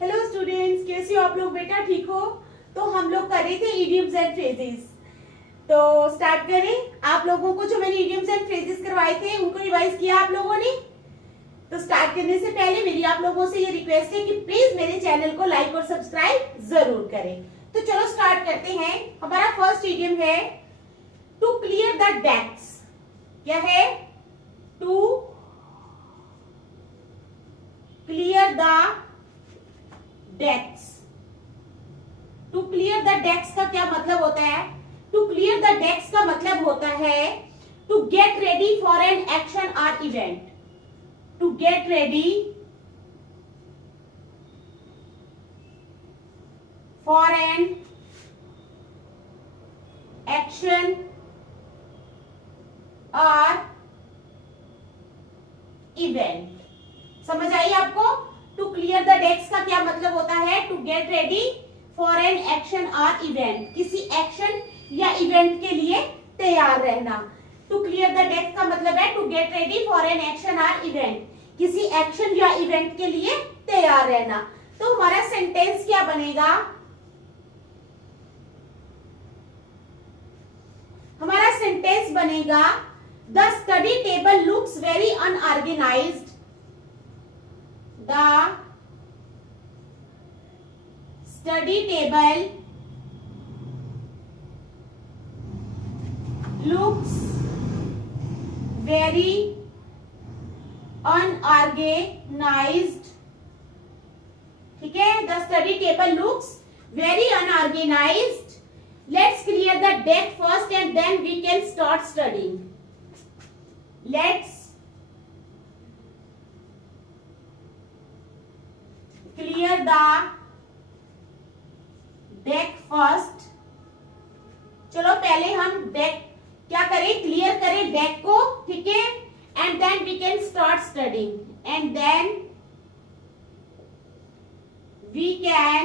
Hello students, कैसे हो आप लोग? बेटा ठीक हो? तो हम लोग कर रहे थे इडियम्स एंड फ्रेजेस। तो स्टार्ट करें। आप लोगों को जो मैंने इडियम्स एंड फ्रेजेस करवाए थे उनको रिवाइज किया आप लोगों ने? तो स्टार्ट करने से पहले मेरी आप लोगों से ये रिक्वेस्ट है कि प्लीज मेरे चैनल को लाइक और सब्सक्राइब जरूर करें। तो चलो स्टार्ट करते हैं। हमारा फर्स्ट इडियम है टू क्लियर द डेक्स। क्या है? To clear the decks. To clear the decks का क्या मतलब होता है? टू क्लियर द डेक्स का मतलब होता है to get ready for an action और event. To get ready for an action और इवेंट। समझ आई आपको? टू क्लियर द डेक्स का क्या मतलब होता है? To get ready for an action और इवेंट। किसी एक्शन या इवेंट के लिए तैयार रहना। टू क्लियर द डेक्स का मतलब है to get ready for an action और इवेंट। किसी एक्शन या इवेंट के लिए तैयार रहना। तो हमारा सेंटेंस क्या बनेगा? हमारा सेंटेंस बनेगा the study table looks very unorganised. The study table looks very unorganized. ठीक है? The study table looks very unorganized. Let's clear the deck first and then we can start studying. Let's clear the deck first. चलो पहले हम deck क्या करें? Clear करें deck को। ठीक है? And then we can start studying. And then we can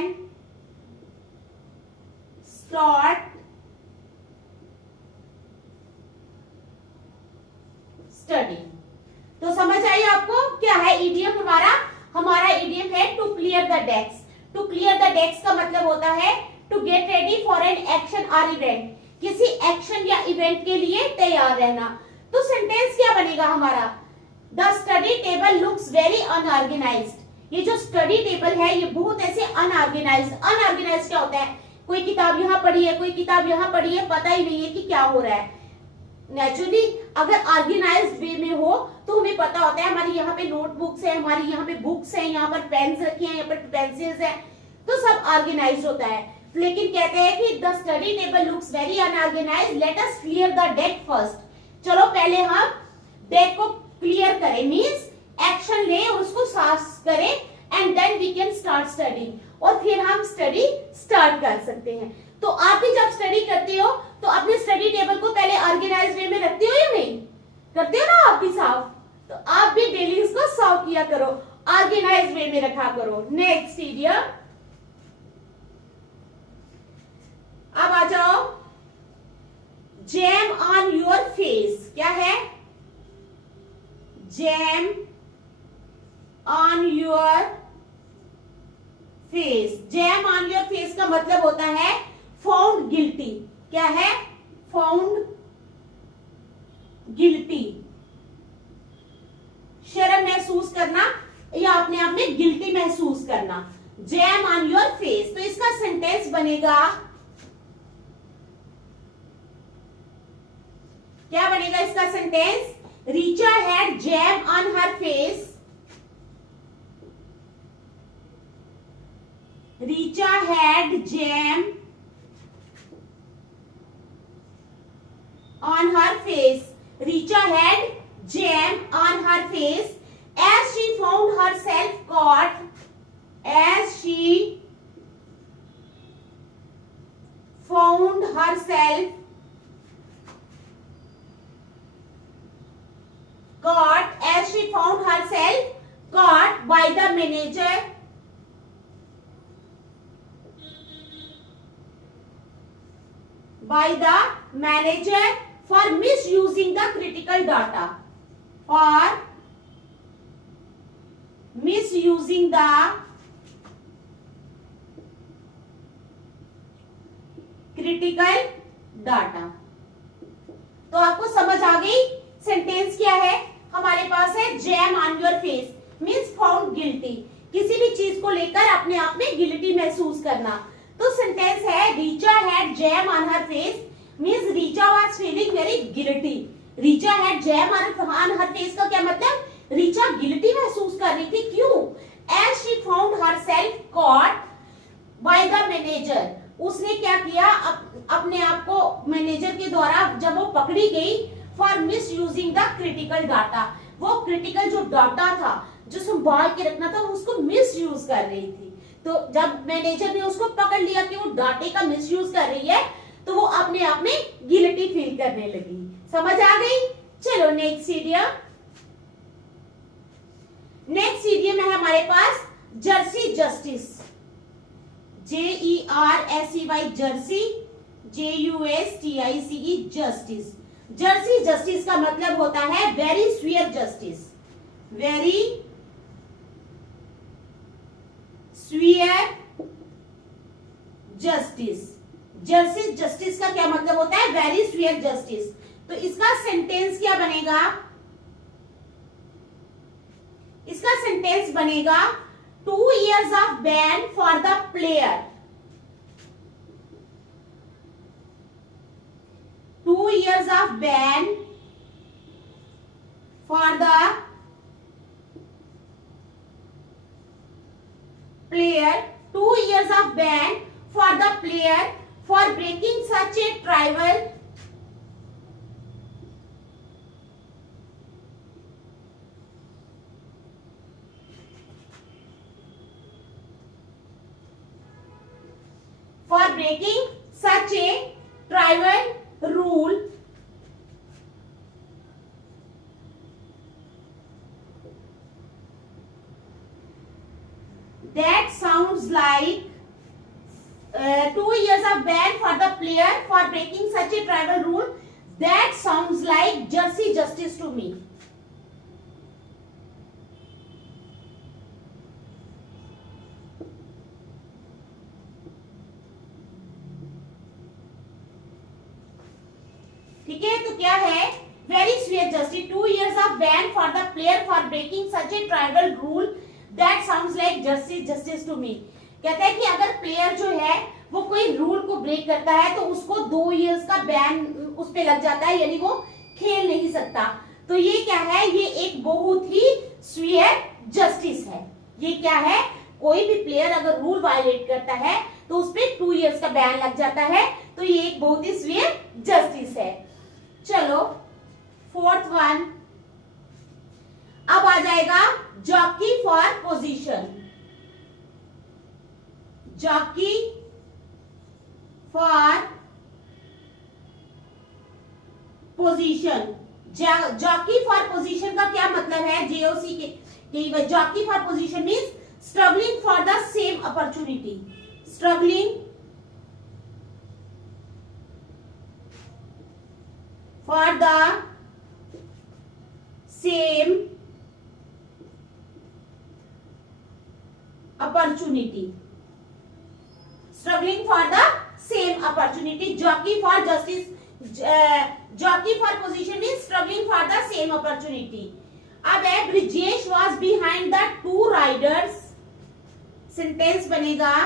start studying. तो समझ आई आपको क्या है इडियम? हमारा इडियम है to clear the decks. To clear the decks का मतलब होता है to get ready for an action और इवेंट। किसी एक्शन या इवेंट के लिए तैयार रहना। तो सेंटेंस क्या बनेगा हमारा? The study table looks very unorganised. ये जो स्टडी टेबल है ये बहुत ऐसे अनऑर्गेनाइज्ड। अनऑर्गेनाइज्ड क्या होता है? कोई किताब यहाँ पढ़ी है, कोई किताब यहाँ पढ़ी है, पता ही नहीं है कि क्या हो रहा है। नेचुरली अगर ऑर्गेनाइज्ड वे में हो तो हमें पता होता है हमारी यहाँ पे नोटबुक्स है, हमारी यहाँ पे बुक्स है, यहाँ पर पेन्स रखे हैं, यहाँ पर पेंसिल्स है, तो सब ऑर्गेनाइज्ड होता है। लेकिन कहते हैं कि the study table looks very unorganised, let us clear the deck first. चलो पहले हम डेक को क्लियर करें, मींस एक्शन ले और उसको साफ करें and then we can start studying. और फिर हम स्टडी स्टार्ट कर सकते हैं। तो आप भी जब स्टडी करते हो तो अपने स्टडी टेबल को पहले ऑर्गेनाइज्ड वे में रखते हो या नहीं? करते हो ना आप भी साफ? तो आप भी डेली इसको साफ किया करो, ऑर्गेनाइज्ड वे में रखा करो। नेक्स्ट इडियम, अब आ जाओ। Jam on your face. क्या है? Jam on your face. Jam on your face का मतलब होता है फाउंड गिल्टी। क्या है? Found guilty. शर्म महसूस करना या अपने आप में गिल्टी महसूस करना। Jam on your face. तो इसका सेंटेंस बनेगा, क्या बनेगा इसका sentence? Richa had jam on her face. Richa had jam on her face. Richa had jam on her face as she found herself caught. As she found herself caught. As she found herself caught by the manager. By the manager for misusing the critical data. For misusing the critical data. तो आपको समझ आ गई sentence क्या है। हमारे पास है jam on your face means found guilty, किसी भी चीज को लेकर अपने आप में गिल्टी महसूस करना। तो सेंटेंस है Richa had jam on her face means Richa was feeling very guilty. Richa had jam on her face का क्या मतलब, रीचा गिल्टी महसूस कर रही थी। क्यों? As she found herself caught by the manager, उसने क्या किया, अपने आप को मैनेजर के द्वारा जब वो पकड़ी गई for miss using the critical data, वो क्रिटिकल जो डाटा था जो संभाल के रखना था उसको मिस यूज कर रही थी। तो जब मैनेजर ने उसको पकड़ लिया कि वो डाटे का मिस यूज कर रही है तो वो अपने आप में गिल्टी फील करने लगी। समझ आ गई? चलो नेक्स्ट इडियम। नेक्स्ट इडियम है हमारे पास jersey justice, JERSEY jersey, JUSTICE justice. Jersey justice का मतलब होता है very severe justice, very severe justice. Jersey justice का क्या मतलब होता है, वेरी स्वीयर जस्टिस। तो इसका सेंटेंस क्या बनेगा, इसका सेंटेंस बनेगा 2 years of ban for the player, 2 years of ban for the player, 2 years of ban for the player for breaking such a tribal for breaking such a tribal rule that sounds like 2 years of ban for the player for breaking such a tribal rule that sounds like Jersey justice to me। ठीक है, तो क्या है, very severe justice, 2 years of ban for the player for breaking such a tribal rule that sounds like Jersey justice to me। कहता है कि अगर player जो है वो कोई रूल को ब्रेक करता है तो उसको 2 years का बैन उस पे लग जाता है, यानी वो खेल नहीं सकता। तो ये क्या है, ये एक बहुत ही स्वीयर जस्टिस है। ये क्या है, कोई भी प्लेयर अगर रूल वायलेट करता है तो उस पे 2 years का बैन लग जाता है। तो ये एक बहुत ही स्वीयर जस्टिस है। चलो फोर्थ वन, अब आ जाएगा jockey for position, jockey for position. Jockey for position का क्या मतलब है, JOC के jockey for position means struggling for the same opportunity, struggling for the same opportunity, struggling for the same opportunity, jockey for justice, jockey for position means struggling for the same opportunity। अब है Brijesh was behind the 2 riders, sentence बनेगा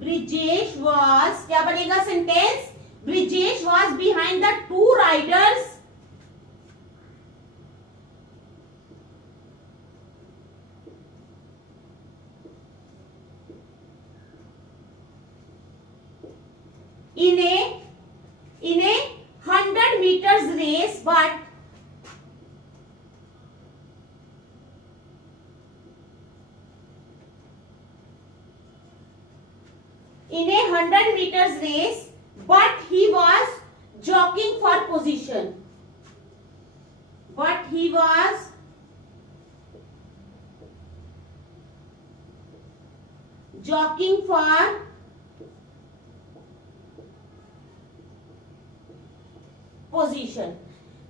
Brijesh was, क्या बनेगा sentence, Brijesh was behind the 2 riders in a 100 meters race but in a 100 meters race but he was jockeying for position, but he was jockeying for position.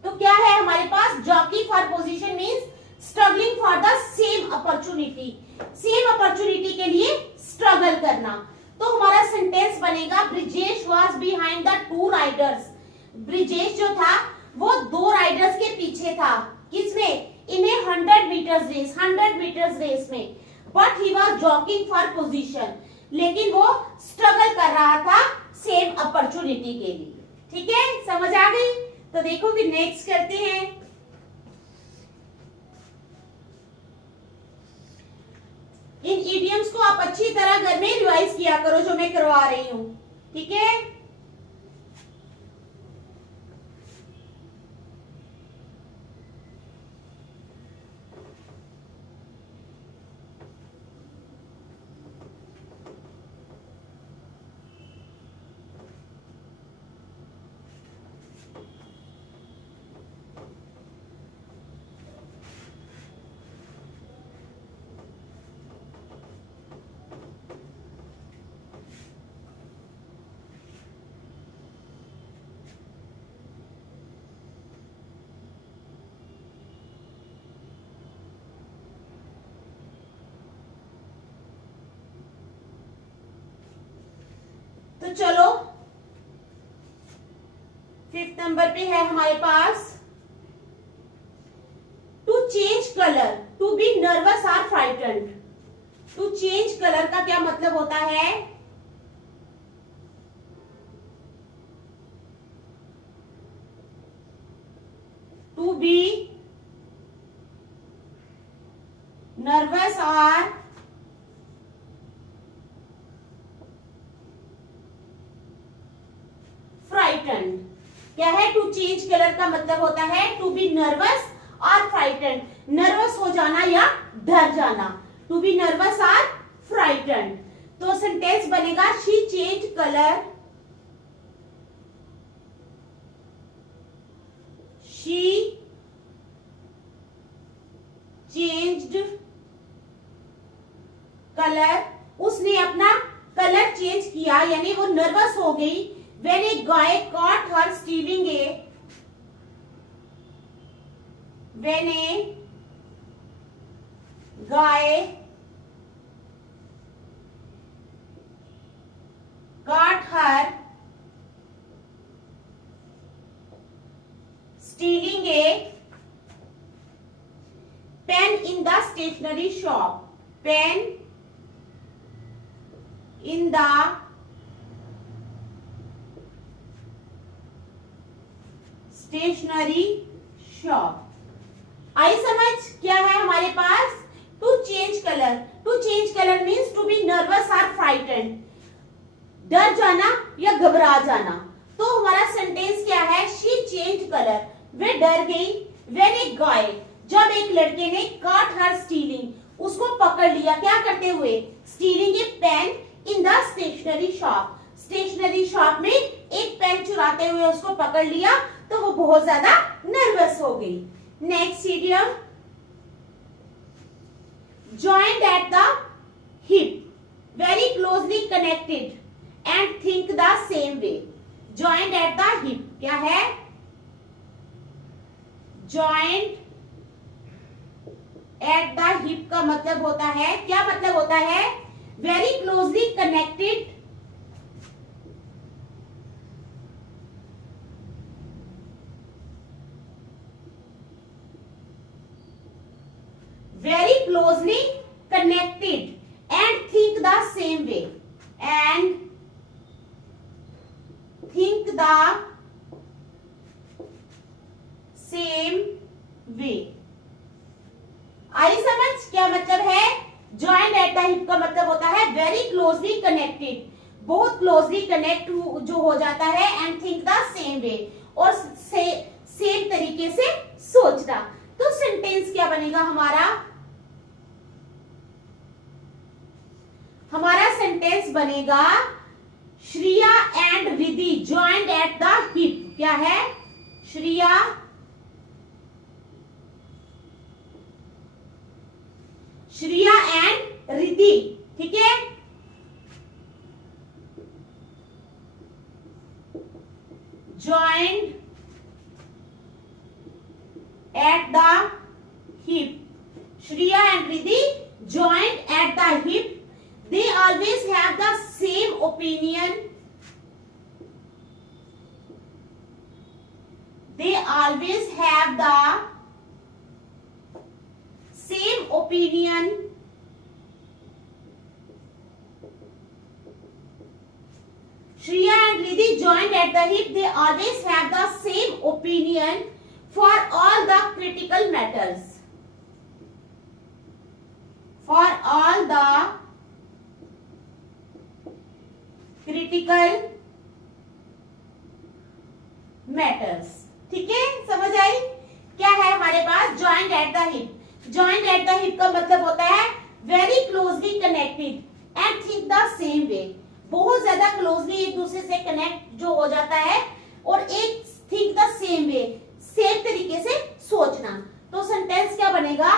तो क्या है हमारे पास, jockey for position means struggling for the same opportunity, same opportunity के लिए struggle करना। तो हमारा सेंटेंस बनेगा Brijesh was behind the two riders. Brijesh जो था वो दो राइडर्स के पीछे था, किसमें, इन्हें 100 मीटर्स रेस में, but he was jogging for position, लेकिन वो स्ट्रगल कर रहा था सेम अपॉर्चुनिटी के लिए। ठीक है, समझ आ गई। तो देखो फिर नेक्स्ट करते हैं। इन इडियम्स को आप अच्छी तरह घर में रिवाइज किया करो, जो मैं करवा रही हूं। ठीक है, तो चलो 5th नंबर पे है हमारे पास, to change colour, to be nervous or frightened. To change colour का क्या मतलब होता है, to be nervous or frightened. क्या है, टू चेंज कलर का मतलब होता है टू बी नर्वस और फ्राइटेंड, नर्वस हो जाना या डर जाना, टू बी नर्वस और फ्राइटेंड। तो सेंटेंस बनेगा she change colour, she changed colour, उसने अपना कलर चेंज किया, यानी वो नर्वस हो गई। When a guy caught her stealing a, when a guy caught her stealing a pen in the stationery shop, pen in the stationery shop. आई समझ, क्या है हमारे पास, to change colour, to change colour means to be nervous और frightened, डर जाना या घबरा जाना। तो हमारा सेंटेंस क्या है, शी चेंज कलर, वे डर गई। व्हेन ए गाय, जब एक लड़के ने कॉट हर स्टीलिंग, उसको पकड़ लिया, क्या करते हुए, stealing a pen in the stationery shop, stationery shop में एक पेन चुराते हुए उसको पकड़ लिया, तो वो बहुत ज्यादा नर्वस हो गई। Next idiom, joint eight the hip, very closely connected and think the same way. Joint eight the hip क्या है, जॉइंट एट द हिप का मतलब होता है, क्या मतलब होता है, very closely connected, very closely connected and think the same way, and think the same way। आई समझ, क्या मतलब है, ज्वाइंट एट द हिप का मतलब होता है वेरी क्लोजली कनेक्टेड, बहुत क्लोजली कनेक्ट जो हो जाता है, एंड थिंक द सेम वे, और सेम तरीके से सोचना। तो सेंटेंस क्या बनेगा हमारा, हमारा सेंटेंस बनेगा Shriya and Riddhi joint eight the hip. क्या है, श्रिया एंड रिद्धि, ठीक है, joint eight the hip Shreya and Riddhi joined at the hip. They always have the same opinion. They always have the same opinion. Shreya and Riddhi joined at the hip. They always have the same opinion for all the critical matters. For all the critical matters. ठीक है, समझ आई? क्या है हमारे पास? Joint at the hip. Joint at the hip का मतलब होता है very closely connected and think the same way. बहुत ज्यादा क्लोजली एक दूसरे से कनेक्ट जो हो जाता है और एक think the same way, same तरीके से सोचना। तो सेंटेंस क्या बनेगा?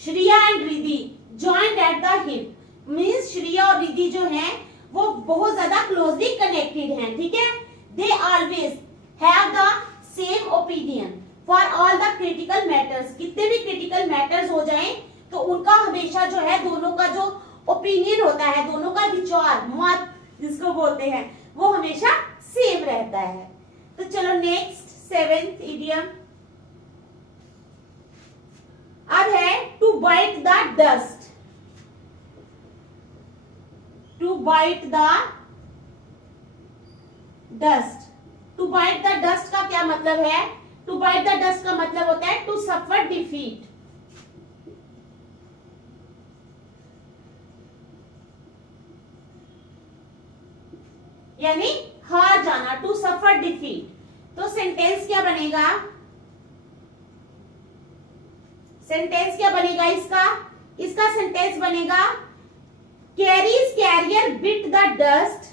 Shreya and Riddhi joint eight the hip means Shreya और रिद्धि जो हैं वो बहुत ज्यादा क्लोजली कनेक्टेड हैं। ठीक है, they always have the same opinion for all the critical matters. कितने भी क्रिटिकल मैटर्स हो जाएं तो उनका हमेशा जो है दोनों का जो ओपिनियन होता है, दोनों का विचार, मत जिसको बोलते हैं, वो हमेशा सेम रहता है। तो चलो नेक्स्ट 7th इडियम अब है to bite the dust. To bite the dust. To bite the dust का क्या मतलब है? टू बाइट द डस्ट का मतलब होता है टू सफर डिफीट। यानी हार जाना, टू सफर डिफीट। तो सेंटेंस क्या बनेगा? सेंटेंस क्या बनेगा इसका? इसका सेंटेंस बनेगा Carrie's career bit the dust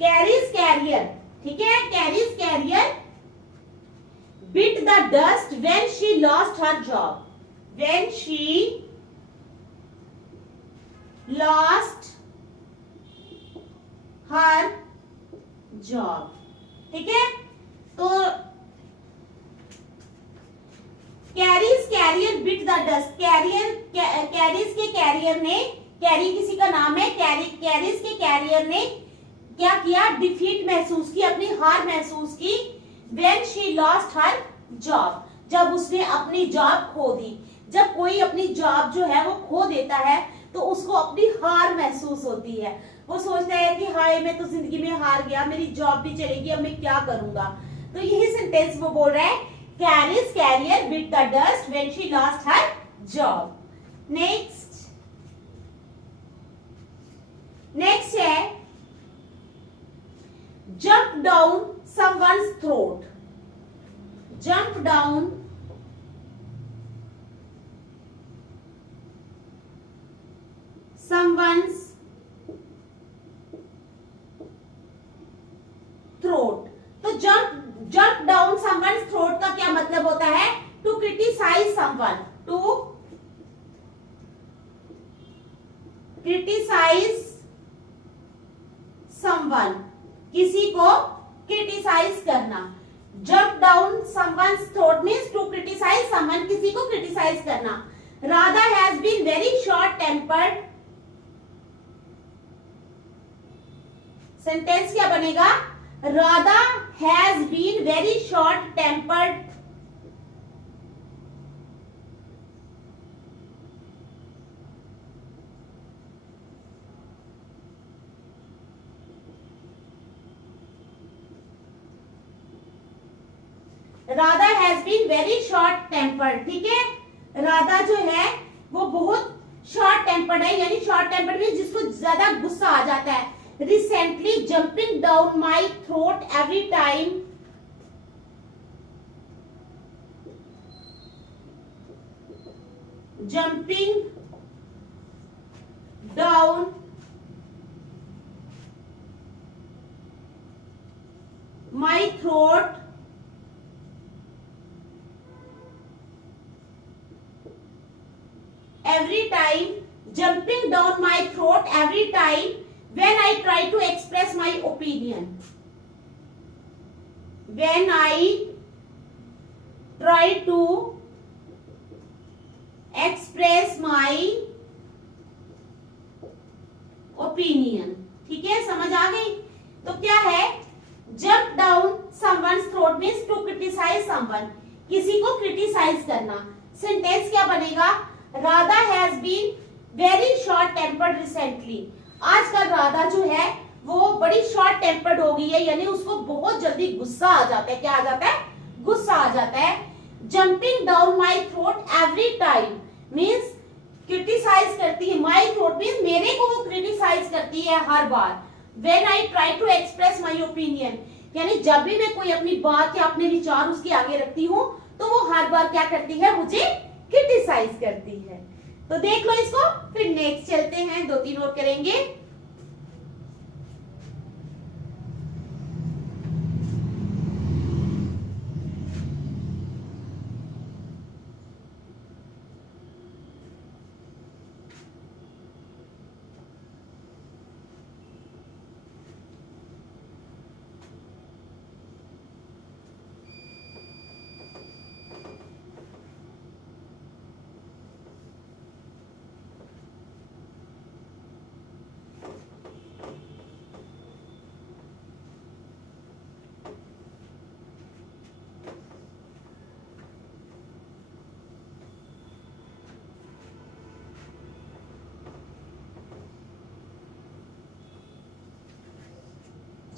Carrie's career. ठीक है, Carrie's career bit the dust when she lost her job. When she lost her job. ठीक है, तो Carrie's career bit the dust. Carrie's के कैरियर ने, कैरी किसी का नाम है, कैरीज के कैरियर ने क्या किया? डिफीट महसूस की, अपनी हार महसूस की। When she lost her job, जब उसने अपनी जॉब खो दी। जब कोई अपनी जॉब जो है वो खो देता है तो उसको अपनी हार महसूस होती है। वो सोचता है कि हाय मैं तो जिंदगी में हार गया, मेरी जॉब भी चलेगी, अब मैं क्या करूंगा। तो यही सेंटेंस वो बोल रहा है, Carrie's career bit the dust when she lost her job. Next है jump down someone's throat. Jump down someone's throat. तो jump down someone's throat का क्या मतलब होता है? To criticize someone. To criticize someone. किसी को क्रिटिसाइज करना। Jump down someone's throat means to criticise someone, किसी को क्रिटिसाइज करना। Radha has been very short tempered. Sentence क्या बनेगा? Radha has been very short tempered. Radha has been very short tempered. ठीक है, राधा जो है वो बहुत शॉर्ट टेम्पर्ड है, यानी शॉर्ट टेम्पर्ड में जिसको ज्यादा गुस्सा आ जाता है। Recently jumping down my throat every time jumping down my throat jumping down my throat every time when I try to express my opinion. When I try to express my opinion. ठीक है, समझ आ गई? तो क्या है, jump down someone's throat means to criticise someone, किसी को criticise करना. सेंटेंस क्या बनेगा, Radha has been very short tempered recently. आजकल राधा जो है वो बड़ी शॉर्ट टेम्पर्ड हो गई है, यानी उसको बहुत जल्दी गुस्सा आ जाता है. क्या आ जाता है, गुस्सा आ जाता है. Jumping down my throat every time means criticise करती है. माई थ्रोट मीन्स मेरे को वो क्रिटिसाइज करती है हर बार. When I try to express my opinion, यानी जब भी मैं कोई अपनी बात या अपने विचार उसके आगे रखती हूँ तो वो हर बार क्या करती है, मुझे क्रिटिसाइज करती है. तो देख लो इसको. फिर नेक्स्ट चलते हैं, 2-3 और करेंगे.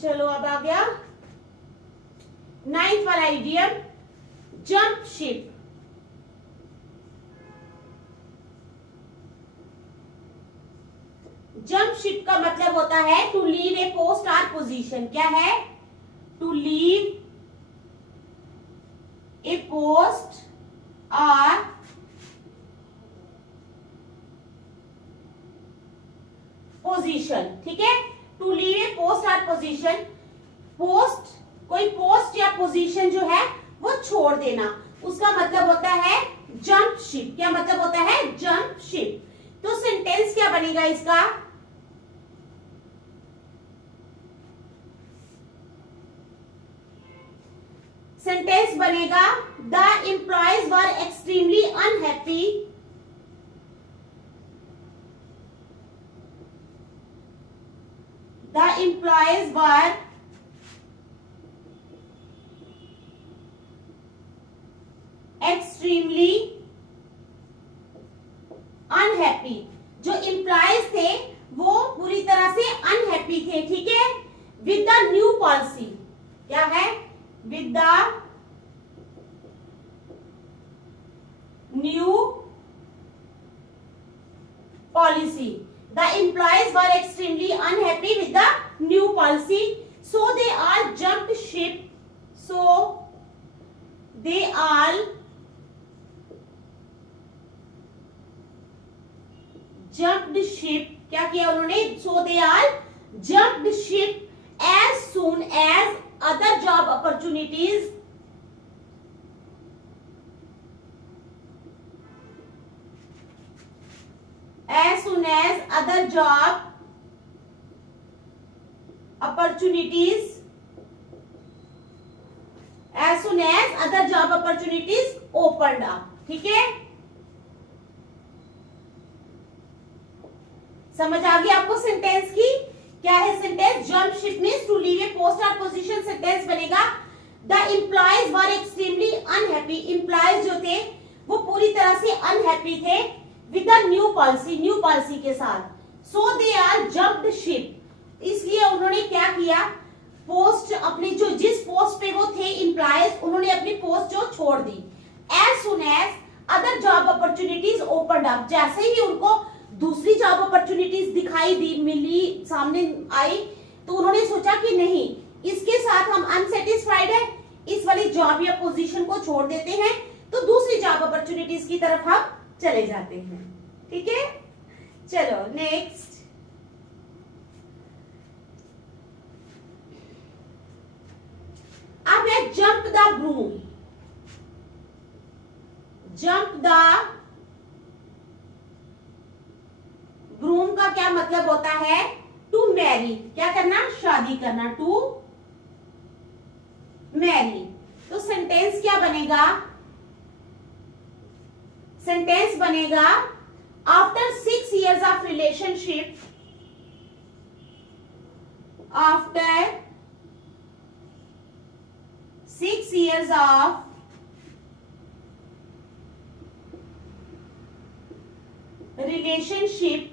चलो अब आ गया 9th वाला idiom, jump ship. Jump ship का मतलब होता है to leave a post or position. क्या है, to leave a post or position. ठीक है, to leave a post or position. Post, कोई पोस्ट या पोजीशन जो है वो छोड़ देना, उसका मतलब होता है जंप शिप. क्या मतलब होता है, जंप शिप. तो सेंटेंस क्या बनेगा इसका, सेंटेंस बनेगा the employees were extremely unhappy. The employees were extremely unhappy. जो एम्प्लॉयज थे वो पूरी तरह से अनहैप्पी थे. ठीक है, विद द न्यू पॉलिसी. क्या है, with the new policy. The employees were extremely unhappy with the new policy, so they all jumped ship. So they all jumped ship. क्या किया उन्होंने, so they all jumped ship as soon as other job opportunities as soon as other job opportunities opened up. ठीक है, समझ आ गई आपको sentence की. क्या है sentence, jump ship means to leave a post और पोजीशन. सेंटेंस बनेगा the employees were extremely unhappy. Employees जो थे वो पूरी तरह से अनहैप्पी थे with the new policy, new policy के साथ. So they are jumped ship. इसलिए उन्होंने क्या किया, पोस्ट अपनी जो जिस पोस्ट पे वो थे एम्प्लॉयज, उन्होंने अपनी पोस्ट जो छोड़ दी. As soon as other job opportunities opened up. जैसे ही उनको दूसरी जॉब अपॉर्चुनिटीज दिखाई दी, मिली, सामने आई, तो उन्होंने सोचा कि नहीं, इसके साथ हम अनसेटिस्फाइड है, इस वाली जॉब या पोजीशन को छोड़ देते हैं, तो दूसरी जॉब अपॉर्चुनिटीज की तरफ हम चले जाते हैं. ठीक है, चलो नेक्स्ट. अब है jump the broom. Jump the broom का क्या मतलब होता है? टू मैरी, क्या करना? शादी करना, टू मैरी। तो सेंटेंस क्या बनेगा? सेंटेंस बनेगा after 6 years of relationship, after 6 years of relationship,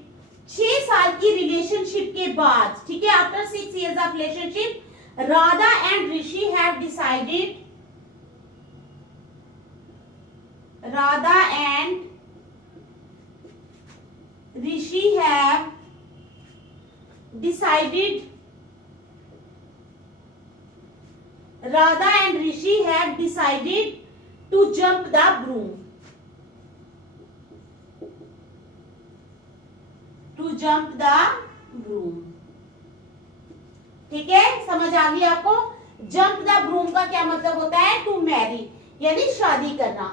6 साल की रिलेशनशिप के बाद, ठीक है, after 6 years of relationship, Radha and Rishi have decided, Radha and Rishi have decided, Radha and Rishi have decided to jump the broom, to jump the broom. ठीक है, समझ आ गई आपको? जंप द ब्रूम का क्या मतलब होता है? टू मैरी, यानी शादी करना।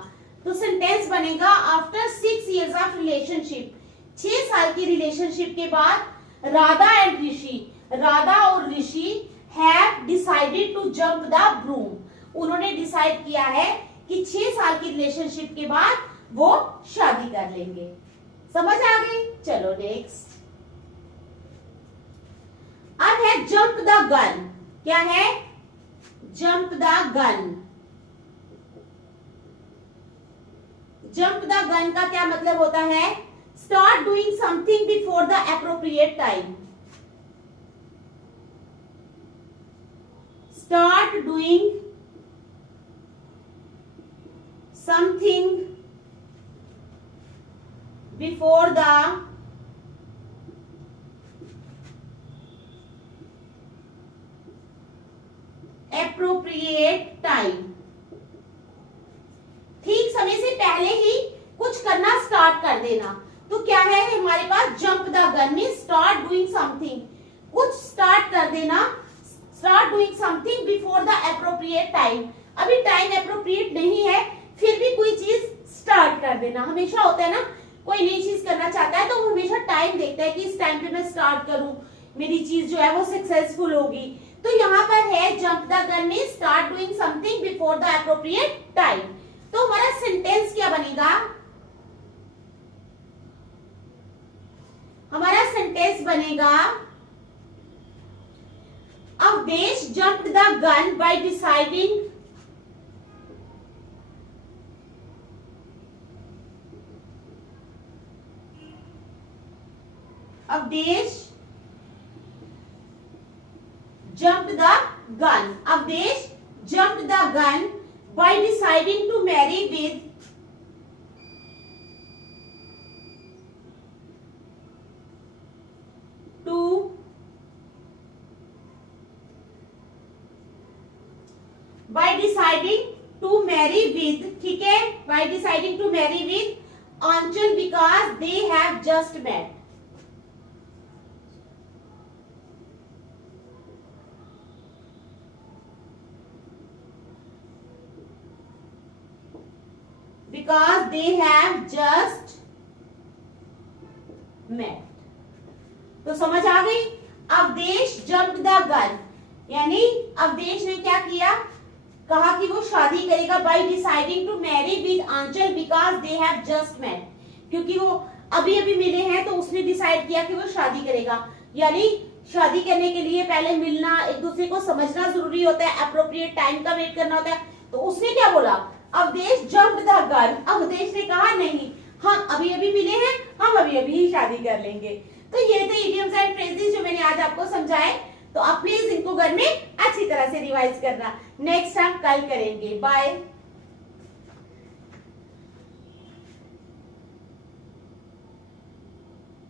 तो सेंटेंस बनेगा आफ्टर 6 years ऑफ रिलेशनशिप, 6 साल की रिलेशनशिप के बाद राधा एंड ऋषि, राधा और Rishi have decided to jump the broom, उन्होंने डिसाइड किया है कि 6 साल की रिलेशनशिप के बाद वो शादी कर लेंगे। समझ आ गई? चलो नेक्स्ट। अब है जंप द गन। क्या है? Jump the gun. Jump the gun का क्या मतलब होता है? Start doing something before the appropriate time, start doing something before the appropriate time, ठीक समय से पहले ही कुछ करना स्टार्ट कर देना। तो क्या है हमारे पास? जंप द गन में स्टार्ट डूइंग समथिंग, कुछ स्टार्ट कर देना, start doing something before the appropriate time. अभी टाइम एप्रोप्रिएट नहीं है, फिर भी कोई चीज स्टार्ट कर देना। हमेशा होता है ना, कोई नई चीज करना चाहता है तो वो हमेशा टाइम देखता है कि इस टाइम पे मैं स्टार्ट करूं, मेरी चीज जो है वो सक्सेसफुल होगी। तो यहाँ पर है जंप द गन में start doing something before the appropriate time. तो हमारा सेंटेंस क्या बनेगा? हमारा सेंटेंस बनेगा Awadhesh jumped the gun by deciding, Awadhesh jumped the gun, Avdesh jumped the gun by deciding to marry with ठीक है, by deciding to marry with Aanchal because they have just met. Because they have just met. तो समझ आ गई? Awadhesh jumped the gun, यानी अवधेश ने क्या किया? कहा कि वो शादी करेगा by deciding to marry with Aanchal because they have just met. क्योंकि वो अभी अभी मिले हैं तो उसने डिसाइड किया कि वो शादी करेगा। यानी शादी करने के लिए पहले मिलना, एक दूसरे को समझना जरूरी होता है, अप्रोप्रिएट टाइम का वेट करना होता है। तो उसने क्या बोला? Awadhesh jumped the gun, Awadhesh ने कहा नहीं, हम अभी अभी मिले हैं, हम अभी अभी ही शादी कर लेंगे। तो ये थे इडियम्स एंड फ्रेजेस जो मैंने आज आपको समझाए। तो आप प्लीज इनको घर में अच्छी तरह से रिवाइज करना। नेक्स्ट हम कल करेंगे। बाय।